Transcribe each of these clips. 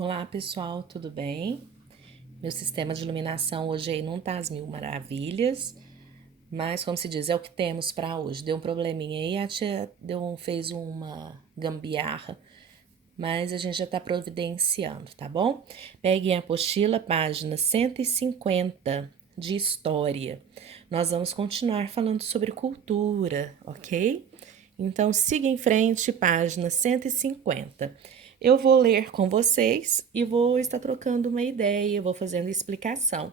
Olá pessoal, tudo bem? Meu sistema de iluminação hoje aí não tá às mil maravilhas, mas como se diz, é o que temos para hoje. Deu um probleminha aí, a tia fez uma gambiarra, mas a gente já tá providenciando, tá bom? Peguem a apostila, página 150 de História. Nós vamos continuar falando sobre cultura, ok? Então siga em frente, página 150. Eu vou ler com vocês e vou estar trocando uma ideia, vou fazendo explicação.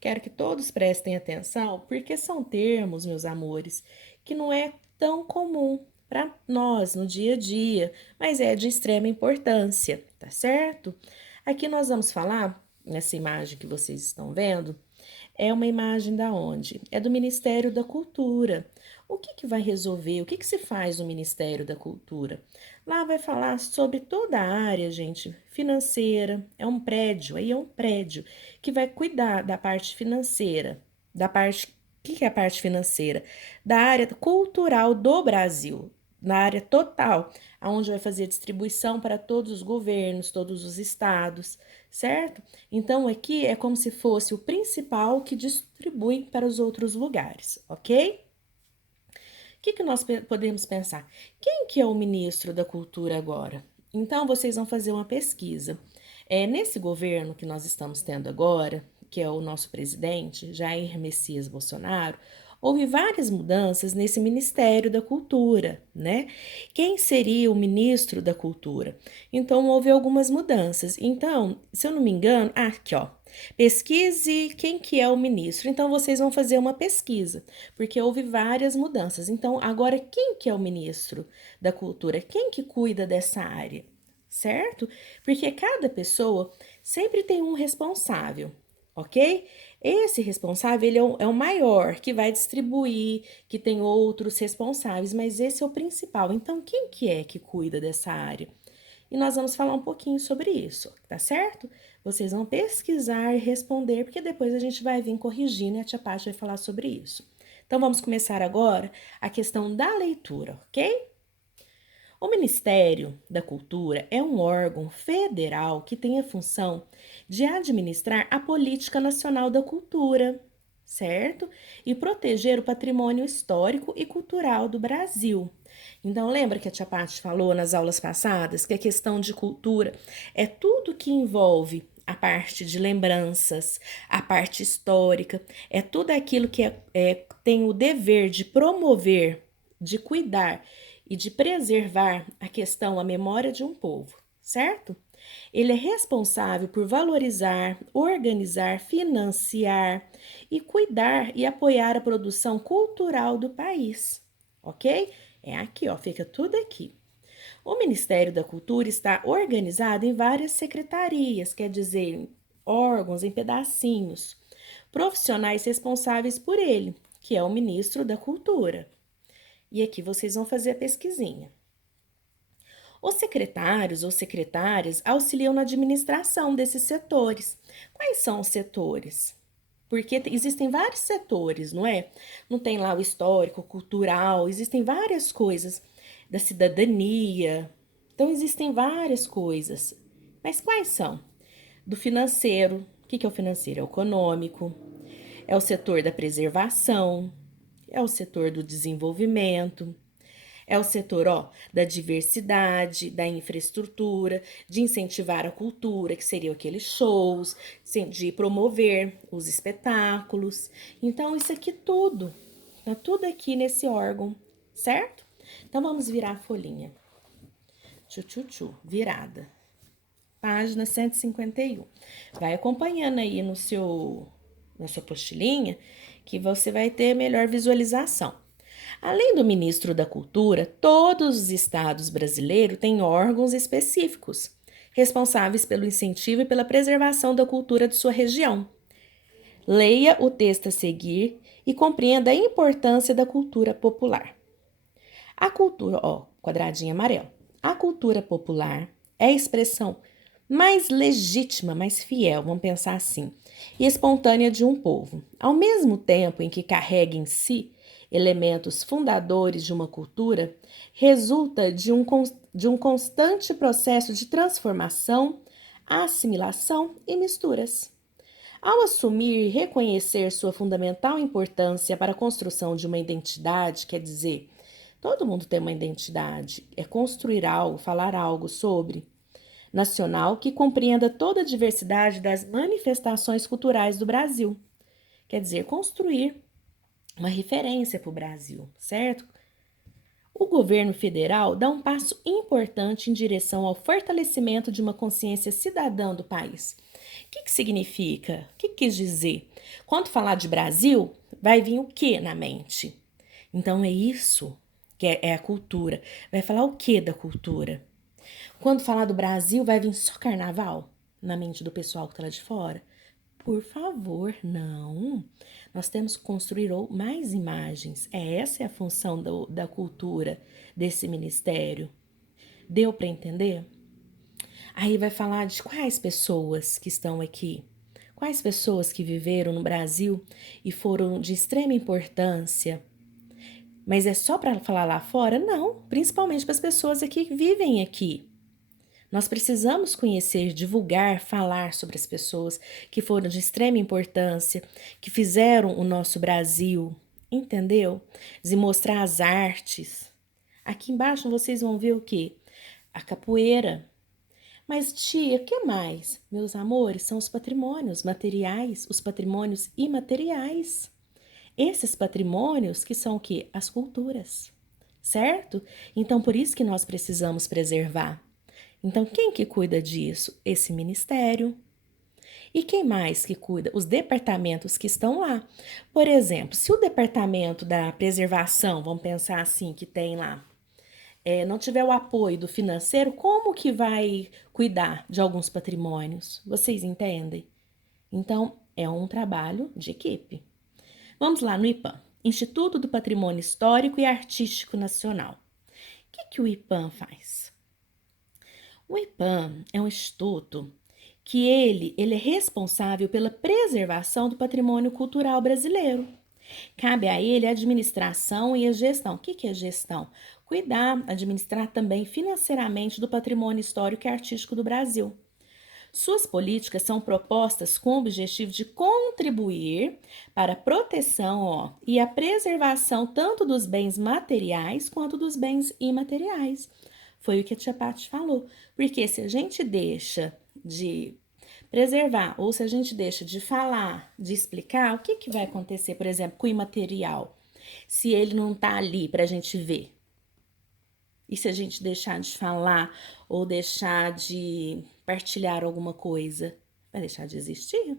Quero que todos prestem atenção, porque são termos, meus amores, que não é tão comum para nós no dia a dia, mas é de extrema importância, tá certo? Aqui nós vamos falar, nessa imagem que vocês estão vendo, é uma imagem da onde? É do Ministério da Cultura. O que vai resolver? O que se faz no Ministério da Cultura? Lá vai falar sobre toda a área, gente, financeira. É um prédio, aí é um prédio que vai cuidar da parte financeira, da parte. O que é a parte financeira? Da área cultural do Brasil, na área total, aonde vai fazer distribuição para todos os governos, todos os estados, certo? Então aqui é como se fosse o principal que distribui para os outros lugares, ok? O que nós podemos pensar? Quem que é o ministro da Cultura agora? Então vocês vão fazer uma pesquisa. Nesse governo que nós estamos tendo agora, que é o nosso presidente, Jair Messias Bolsonaro, houve várias mudanças nesse Ministério da Cultura, né? Quem seria o ministro da Cultura? Então houve algumas mudanças. Então, se eu não me engano, aqui ó, pesquise quem que é o ministro. Então vocês vão fazer uma pesquisa, porque houve várias mudanças. Então, agora quem que é o ministro da Cultura? Quem que cuida dessa área? Certo? Porque cada pessoa sempre tem um responsável, ok? Esse responsável ele é o maior que vai distribuir, que tem outros responsáveis, mas esse é o principal. Então, quem que é que cuida dessa área? E nós vamos falar um pouquinho sobre isso, tá certo? Vocês vão pesquisar e responder, porque depois a gente vai vir corrigindo e a tia Paty vai falar sobre isso. Então vamos começar agora a questão da leitura, ok? O Ministério da Cultura é um órgão federal que tem a função de administrar a política nacional da cultura, certo? E proteger o patrimônio histórico e cultural do Brasil. Então, lembra que a tia Paty falou nas aulas passadas que a questão de cultura é tudo que envolve a parte de lembranças, a parte histórica, é tudo aquilo que tem o dever de promover, de cuidar e de preservar a questão, a memória de um povo, certo? Ele é responsável por valorizar, organizar, financiar e cuidar e apoiar a produção cultural do país, ok? É aqui, ó, fica tudo aqui. O Ministério da Cultura está organizado em várias secretarias, quer dizer, órgãos em pedacinhos, profissionais responsáveis por ele, que é o ministro da Cultura. E aqui vocês vão fazer a pesquisinha. Os secretários ou secretárias auxiliam na administração desses setores. Quais são os setores? Porque existem vários setores, não é? Não tem lá o histórico, o cultural, existem várias coisas da cidadania. Então existem várias coisas. Mas quais são? Do financeiro. O que é o financeiro? É o econômico, é o setor da preservação, é o setor do desenvolvimento, é o setor, ó, da diversidade, da infraestrutura, de incentivar a cultura, que seriam aqueles shows, de promover os espetáculos. Então, isso aqui tudo, tá tudo aqui nesse órgão, certo? Então, vamos virar a folhinha. Virada. Página 151. Vai acompanhando aí na sua postilinha, que você vai ter melhor visualização. Além do ministro da Cultura, todos os estados brasileiros têm órgãos específicos, responsáveis pelo incentivo e pela preservação da cultura de sua região. Leia o texto a seguir e compreenda a importância da cultura popular. A cultura, ó, quadradinho amarelo. A cultura popular é a expressão mais legítima, mais fiel, vamos pensar assim, e espontânea de um povo, ao mesmo tempo em que carrega em si elementos fundadores de uma cultura, resulta de um constante processo de transformação, assimilação e misturas. Ao assumir e reconhecer sua fundamental importância para a construção de uma identidade, quer dizer, todo mundo tem uma identidade, é construir algo, falar algo sobre nacional que compreenda toda a diversidade das manifestações culturais do Brasil. Quer dizer, construir uma referência para o Brasil, certo? O governo federal dá um passo importante em direção ao fortalecimento de uma consciência cidadã do país. O que significa? O que quis dizer? Quando falar de Brasil, vai vir o que na mente? Então é isso que é a cultura. Vai falar o que da cultura? Quando falar do Brasil, vai vir só carnaval na mente do pessoal que está lá de fora? Por favor, não. Nós temos que construir mais imagens. Essa é a função da cultura desse ministério. Deu para entender? Aí vai falar de quais pessoas que estão aqui. Quais pessoas que viveram no Brasil e foram de extrema importância. Mas é só para falar lá fora? Não, principalmente para as pessoas aqui que vivem aqui. Nós precisamos conhecer, divulgar, falar sobre as pessoas que foram de extrema importância, que fizeram o nosso Brasil, entendeu? E mostrar as artes. Aqui embaixo vocês vão ver o quê? A capoeira. Mas, tia, o que mais? Meus amores, são os patrimônios materiais, os patrimônios imateriais. Esses patrimônios que são o quê? As culturas, certo? Então, por isso que nós precisamos preservar. Então, quem que cuida disso? Esse ministério. E quem mais que cuida? Os departamentos que estão lá. Por exemplo, se o departamento da preservação, vamos pensar assim, que tem lá, não tiver o apoio do financeiro, como que vai cuidar de alguns patrimônios? Vocês entendem? Então, é um trabalho de equipe. Vamos lá no IPAM, Instituto do Patrimônio Histórico e Artístico Nacional. O que o IPAM faz? O IPAM é um instituto que ele é responsável pela preservação do patrimônio cultural brasileiro. Cabe a ele a administração e a gestão. O que é gestão? Cuidar, administrar também financeiramente do patrimônio histórico e artístico do Brasil. Suas políticas são propostas com o objetivo de contribuir para a proteção e a preservação tanto dos bens materiais quanto dos bens imateriais. Foi o que a tia Paty falou. Porque se a gente deixa de preservar ou se a gente deixa de falar, de explicar, o que vai acontecer, por exemplo, com o imaterial? Se ele não está ali para a gente ver. E se a gente deixar de falar ou deixar de partilhar alguma coisa, vai deixar de existir,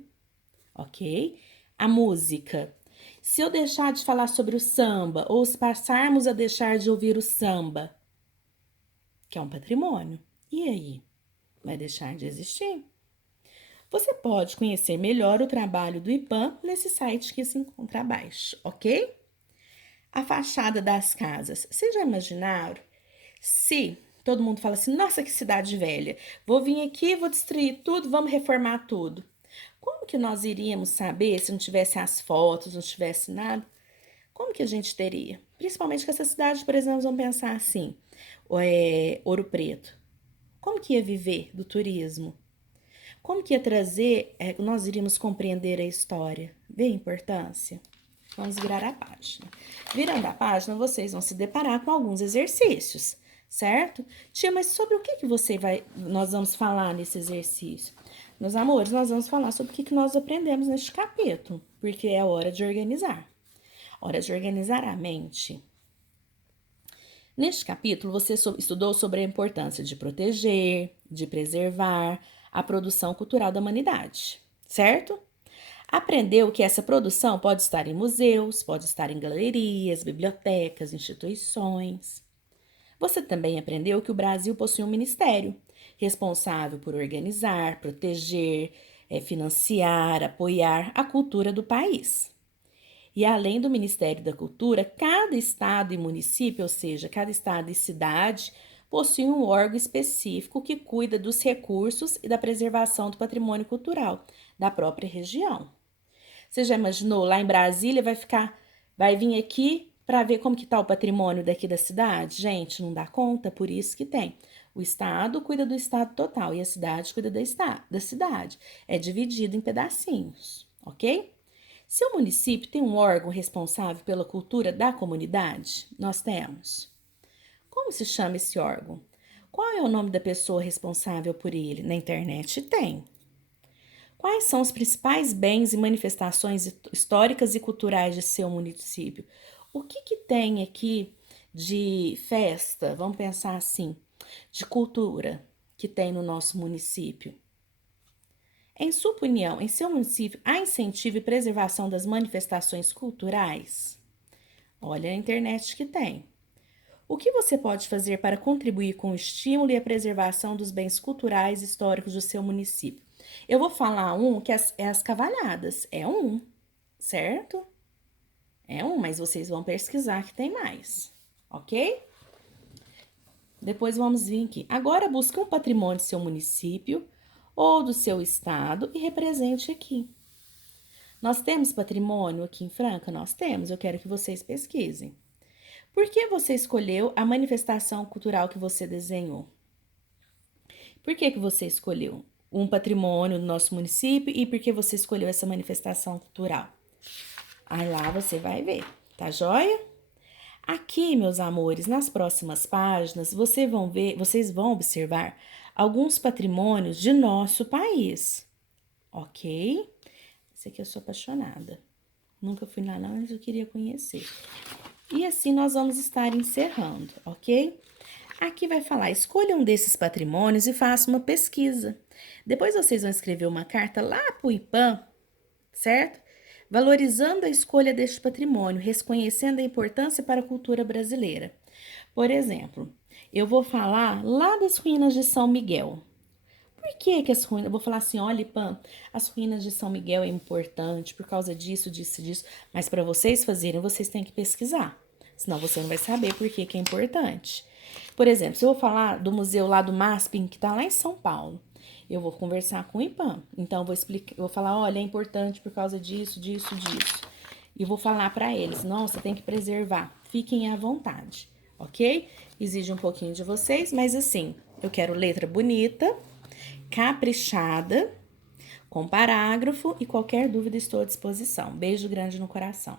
ok? A música. Se eu deixar de falar sobre o samba ou se passarmos a deixar de ouvir o samba, que é um patrimônio, e aí? Vai deixar de existir? Você pode conhecer melhor o trabalho do IPAM nesse site que se encontra abaixo, ok? A fachada das casas. Vocês já imaginaram se todo mundo fala assim, nossa, que cidade velha, vou vir aqui, vou destruir tudo, vamos reformar tudo. Como que nós iríamos saber se não tivesse as fotos, não tivesse nada? Como que a gente teria? Principalmente que essa cidade, por exemplo, vamos pensar assim, Ouro Preto. Como que ia viver do turismo? Como que ia trazer, nós iríamos compreender a história? Vê a importância? Vamos virar a página. Virando a página, vocês vão se deparar com alguns exercícios, certo? Tia, mas sobre o que nós vamos falar nesse exercício? Meus amores, nós vamos falar sobre o que nós aprendemos neste capítulo, porque é hora de organizar. Hora de organizar a mente. Neste capítulo, você estudou sobre a importância de proteger, de preservar a produção cultural da humanidade, certo? Aprendeu que essa produção pode estar em museus, pode estar em galerias, bibliotecas, instituições. Você também aprendeu que o Brasil possui um ministério responsável por organizar, proteger, financiar, apoiar a cultura do país. E além do Ministério da Cultura, cada estado e município, ou seja, cada estado e cidade, possui um órgão específico que cuida dos recursos e da preservação do patrimônio cultural da própria região. Você já imaginou? Lá em Brasília vai vir aqui para ver como que está o patrimônio daqui da cidade? Gente, não dá conta, por isso que tem O estado cuida do estado total e a cidade cuida da cidade. É dividido em pedacinhos, ok? Seu município tem um órgão responsável pela cultura da comunidade? Nós temos. Como se chama esse órgão? Qual é o nome da pessoa responsável por ele? Na internet tem. Quais são os principais bens e manifestações históricas e culturais de seu município? O que tem aqui de festa, vamos pensar assim, de cultura que tem no nosso município? Em sua opinião, em seu município há incentivo e preservação das manifestações culturais? Olha a internet que tem. O que você pode fazer para contribuir com o estímulo e a preservação dos bens culturais e históricos do seu município? Eu vou falar um que é as cavalhadas. É um, certo? É um, mas vocês vão pesquisar que tem mais, ok? Depois vamos vir aqui. Agora busque um patrimônio do seu município ou do seu estado e represente aqui. Nós temos patrimônio aqui em Franca? Nós temos. Eu quero que vocês pesquisem. Por que você escolheu a manifestação cultural que você desenhou? Por que você escolheu um patrimônio do nosso município e por que você escolheu essa manifestação cultural? Aí lá você vai ver, tá joia? Aqui, meus amores, nas próximas páginas, vocês vão observar alguns patrimônios de nosso país, ok? Esse aqui eu sou apaixonada. Nunca fui lá não, mas eu queria conhecer. E assim nós vamos estar encerrando, ok? Aqui vai falar, escolha um desses patrimônios e faça uma pesquisa. Depois vocês vão escrever uma carta lá para o IPAM, certo? Valorizando a escolha deste patrimônio, reconhecendo a importância para a cultura brasileira. Por exemplo, eu vou falar lá das ruínas de São Miguel. Por que as ruínas? Eu vou falar assim, olha, IPAM, as ruínas de São Miguel é importante por causa disso, disso, disso. Mas para vocês fazerem, vocês têm que pesquisar. Senão você não vai saber por que é importante. Por exemplo, se eu vou falar do museu lá do MASP, que está lá em São Paulo, eu vou conversar com o IPAM. Então, eu vou explicar, eu vou falar, olha, é importante por causa disso, disso, disso. E vou falar para eles, não, você tem que preservar. Fiquem à vontade, ok? Exige um pouquinho de vocês, mas assim, eu quero letra bonita, caprichada, com parágrafo e qualquer dúvida estou à disposição. Beijo grande no coração.